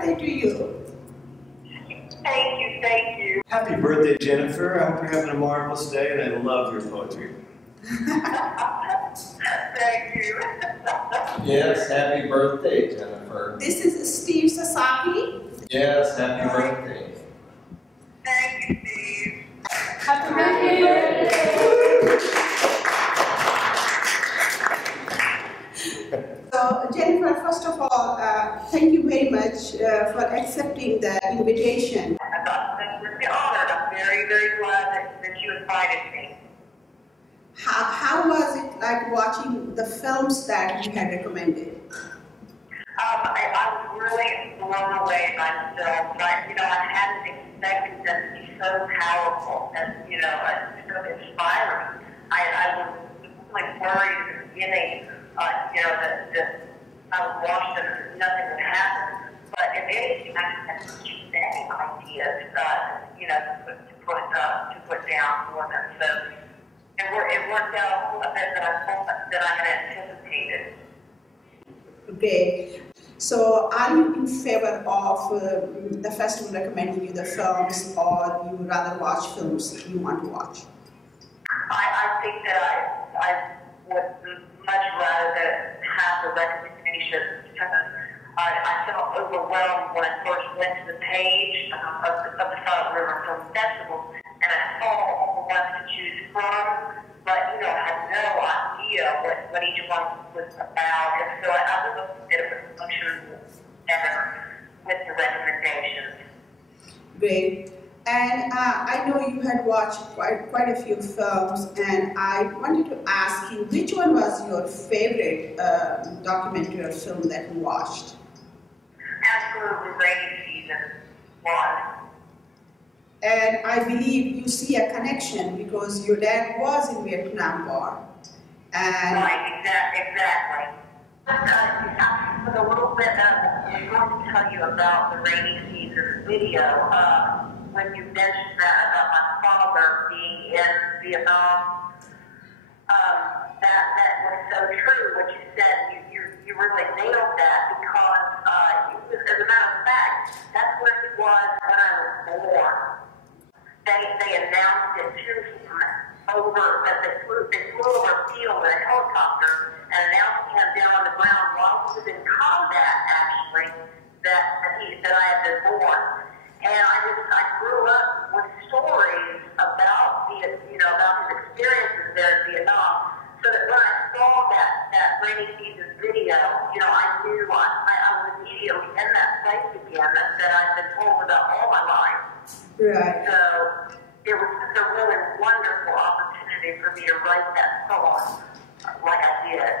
birthday to you. Thank you, thank you. Happy birthday, Jennifer. I hope you're having a marvelous day, and I love your poetry. Thank you. Yes, happy birthday, Jennifer. This is Steve Sasaki. Yes, happy birthday. Thank you, Steve. Happy birthday. So, Jennifer, first of all, thank you very much for accepting the invitation. I'm honored. I'm very, very glad that you invited me. How was it like watching the films that you had recommended? I was really blown away by the films. I hadn't expected them to be so powerful and, so inspiring. I was really worried at the beginning, that I would watch them and nothing would happen. But if anything, I had just many ideas, to put down for them. So it worked out a bit that I had anticipated. Okay. So, are you in favor of the festival recommending you the films, or you rather watch films you want to watch? I think that I would much rather have the recommendations because I felt overwhelmed when I first went to the page of the South River Film Festival, and I saw all the ones to choose from, but I had no idea what each one was about, and so I was hoping that it would function better with the recommendations. Great. And I know you had watched quite a few films, and I wanted to ask you, which one was your favorite documentary or film that you watched? Absolutely, Rainy Season was. And I believe you see a connection because your dad was in Vietnam War. And Right, exactly. With a little bit I'm going to tell you about the Rainy Season video. When you mentioned that about my father being in Vietnam, that was so true. What you said, you really nailed that because, as a matter of fact, that's where he was when I was born. They announced it to him over as they flew over a field in a helicopter and announced him down on the ground while he was in combat. Actually, that I had been born. And I grew up with stories about about his experiences there in Vietnam. So that when I saw that Rainy Season video, I knew I was immediately in that place again that I've been told about all my life. right. So it was just a really wonderful opportunity for me to write that poem like I did.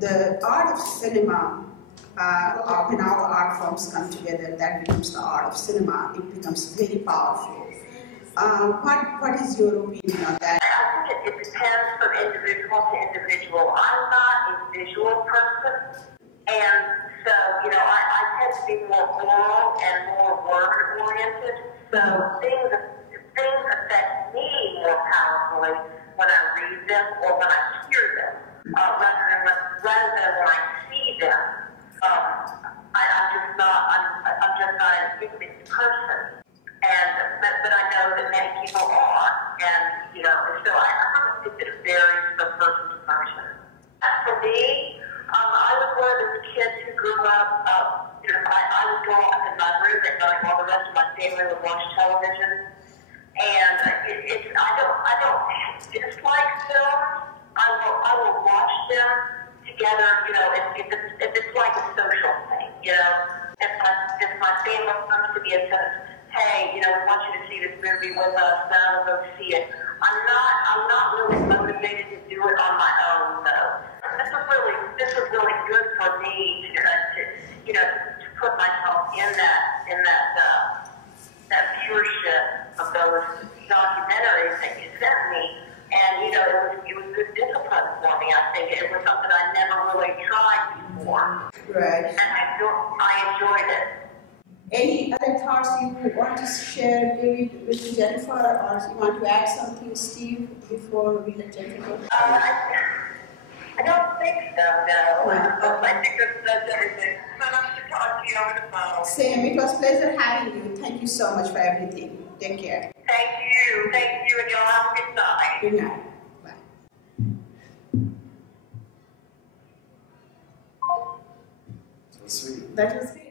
The art of cinema, when all art forms come together, that becomes the art of cinema. It becomes very powerful. What is your opinion on that? I think it depends from individual to individual. I'm not a visual person, and so I tend to be more oral and more word-oriented. So things affect me more powerfully when I read them or when I hear them, rather than when I see them. I'm just not an image person, but I know that many people are, and so I think that it varies from person to person. For me, I was one of those kids who grew up. I would go off in my room at night while the rest of my family would watch television, and I don't dislike films. I will watch them together, if it's like a social thing, if my family comes to me and says, hey, we want you to see this movie with us, then I'll go see it. I'm not really motivated to do it on my own, though. This is really good for me to put myself in that viewership of those documentaries that you sent me. And, it was good discipline for me, I think. It was something I never really tried before. Right. And I enjoyed it. Any other thoughts you want to share, David, with Jennifer, or you want to add something, Steve, before we let Jennifer go? I don't think so, no. No. I think that's everything. So nice to talk to you over the phone. Same, it was a pleasure having you. Thank you so much for everything. Take care. Thank you, and y'all have a good night. Good night. Bye. So sweet. That was great.